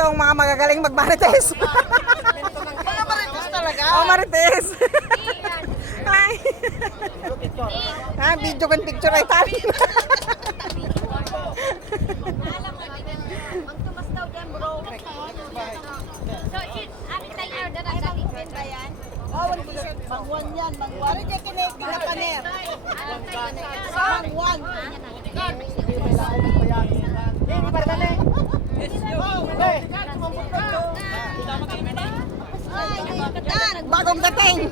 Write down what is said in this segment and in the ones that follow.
itong mga magagaling magmarites. Mga marites talaga. Oh, marites. Hi. Video kan picture ay tabi. Magtumas daw dyan, bro. So, ari tayo dara galing ba yan? Bawal ko lang. Mangwan yan. Mangwan. Ano dyan kinekting na paner? Mangwan. Bagong dating.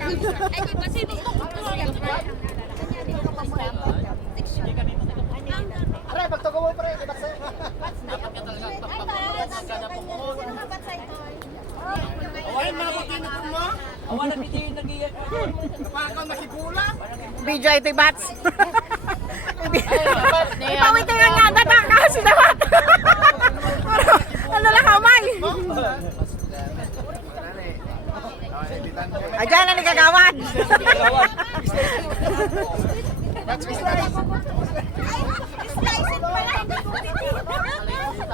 Pre, pagtugo mo pre. Video ito bats. Ipawit nga nga data kasi dapat. Ano lang kamay? Ayan na ni kagawad.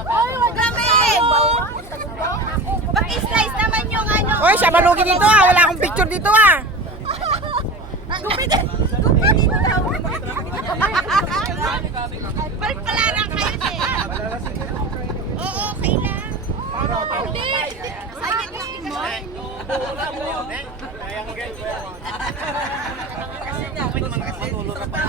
Oy, wag gamin! Pag-slice naman yung ano. Oy, siya malugi dito ah. Wala akong picture dito ah. Gupitin daw. Parang palarang kayo eh. Oo, okay lang. Hindi. Sayang lang mo. Kasi niya, matulog ka pa.